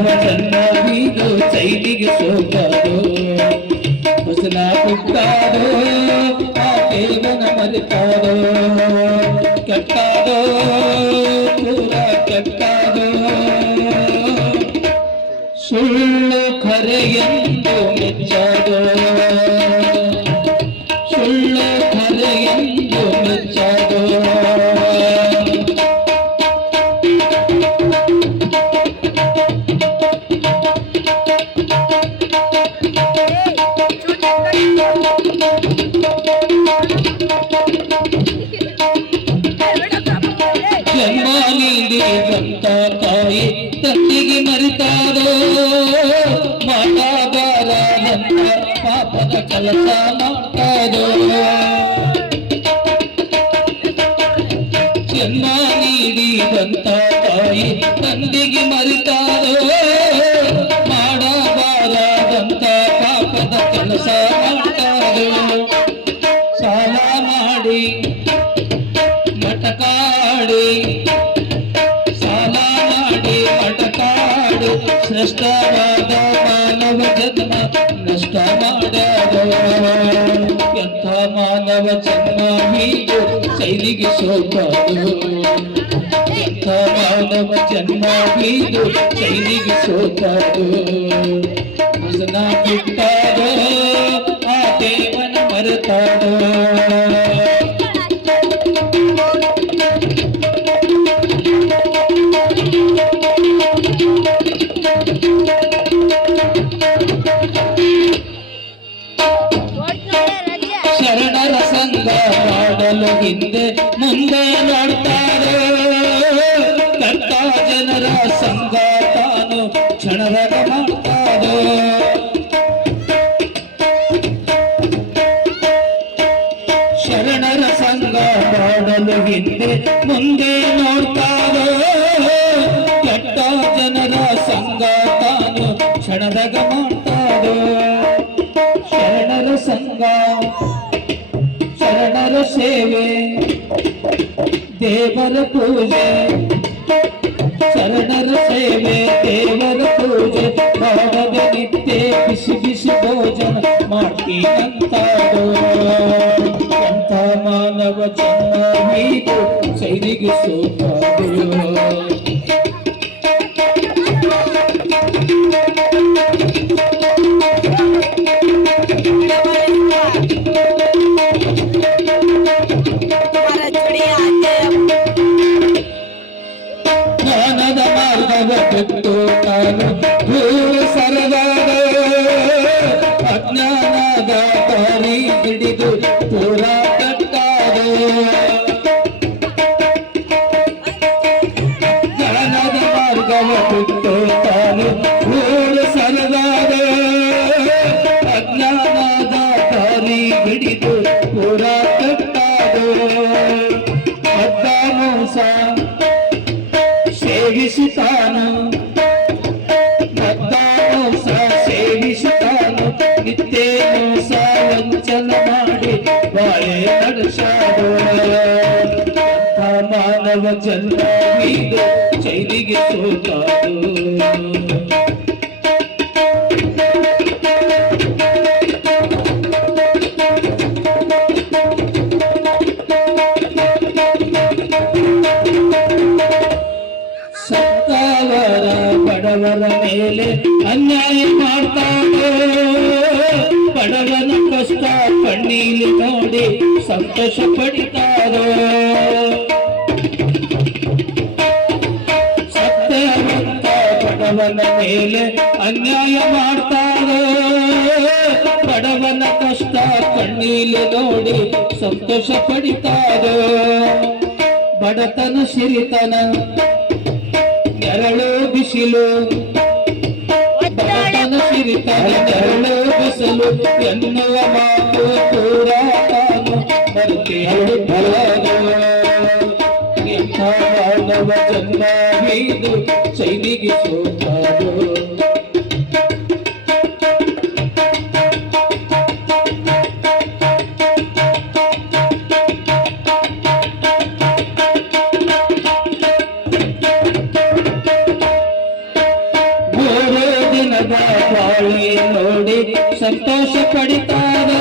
ಮಾನವ ಜನ್ಮವಿದು ಚೈನಿಗೆ ಸೋತಾರೋ ಹೊಸನ ಹುಟ್ಟಾರೋ ತಾಯಿ ತಂದೆಗೆ ಮರಿತಾರೋ ಮಾಡಬಾರದಂತ ಪಾಪದ ಕೆಲಸ ಮಾಡ್ತಾರೋ ಜನ್ಮ ನೀಡಿದಂತ ತಾಯಿ ತಂದೆಗೆ ಮರಿತಾರೋ ಮಾಡಬಾರದಂತ ಪಾಪದ ಕೆಲಸ ಮಾಡ್ತಾರೋ ಸಾಲ ಮಾಡಿ ಶ್ರೇಷ್ಠವಾದ ಮಾನವ ಜನ್ಮ ನಷ್ಟ ಮಾಡದ ಎಂಥ ಮಾನವ ಜನ್ಮ ಹೀಗೆ ಶೈಲಿಗೆ ಸೋತಾದು ಎಂಥ ಮಾನವ ಜನ್ಮ ಹೀಗೆ ಶೈಲಿಗೆ ಸೋತಾದು ಹೊಸನ ಬಿಟ್ಟಾದ ಆ ದೇವನ ಮರೆತಾದ ಮಾಡಲು ಹಿಂದೆ ಮುಂದೆ ನೋಡ್ತಾರೆ. ಕರ್ತ ಜನರ ಸಂಘ ತಾನು ಕ್ಷಣದ ಮಾಡ್ತಾರೆ. ಶರಣರ ಸಂಘ ಮಾಡಲು ಹಿಂದೆ ಮುಂದೆ ನೋಡ್ತಾರೆ. ಕೆಟ್ಟ ಜನರ ಸಂಘ ತಾನು ಕ್ಷಣದಾಗ ಮಾಡ್ತಾರೆ. ಶರಣರ ಸಂಘ ಶರಣರ ಸೇವೆ, ದೇವರ ಪೂಜೆ, ಶರಣರ ಸೇವೆ, ದೇವರ ಪೂಜೆ ಮಾಡದ ನಿತ್ಯ ಬಿಸಿ ಬಿಸಿ ಭೋಜನ ಮಾಡ್ತೀನಂತಾಡೋ ಎಂಥ ಮಾನವ ಹೀಗೆ ಶೈಲಿಗೆ ಸೇವಿಸುತ್ತಾನು ಮೋಸ ಸೇವಿಸುತ್ತಾನು ನಿತ್ಯ ಮೋಸ ವಂಚನ ಮಾಡಿ ಬಾಳೆ ನಡೆಸಾಡು ಮಾನವ ಜನ್ಮ ಇದು ಶೈಲಿಗೆ ಸೋತಾಡು ಸತ್ತವರ ಬಡವರ ಮೇಲೆ ಅನ್ಯಾಯ ಮಾಡ್ತಾರೋ? ಬಡವನ ಕಷ್ಟ ಕಣ್ಣೀಲಿ ನೋಡಿ ಸಂತೋಷ ಪಡಿತಾರೋ? ಸತ್ಯವಂತ ಬಡವನ ಮೇಲೆ ಅನ್ಯಾಯ ಮಾಡ್ತಾರೋ? ಬಡವನ ಕಷ್ಟ ಕಣ್ಣೀಲಿ ನೋಡಿ ಸಂತೋಷ ಪಡಿತಾರೋ? ಬಡತನ, ಸಿರಿತನ శరణో దిశలో శరణో దిశలు ఎన్నో మాకు జన్మ వీధు చైనికి చూపాడు ಸಂತೋಷ ಪಡಿತಾರೆ.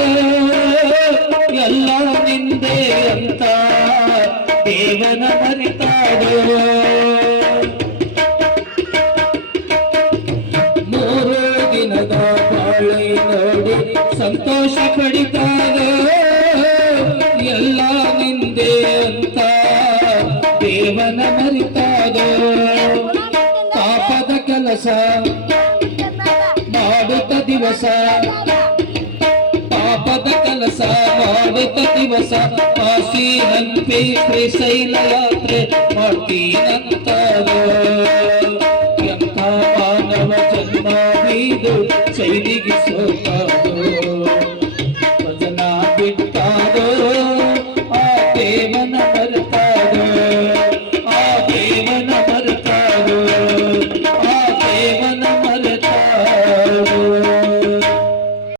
ಎಲ್ಲ ನಿಂದೆ ಅಂತ ದೇವನ ಬರಿತಾರೆ. ಮೂರು ದಿನದ ಬಾಳೆ ನೋಡಿ ಸಂತೋಷ ಪಡಿತಾರೆ. ಎಲ್ಲ ನಿಂದೆ ಅಂತ ದೇವನ ಬರಿತಾರೆ. ಪಾಪದ ಕೆಲಸ ದಿವಸ ಪಾಪದ ಕಲಸ ಮಾಡುತ್ತ ದಿವಸ ಕಾಶಿ ಹಂಪಿ ಶ್ರೀಶೈಲ ಯಾತ್ರೆ ಮಾಡ್ತೀನಂತಾರೋ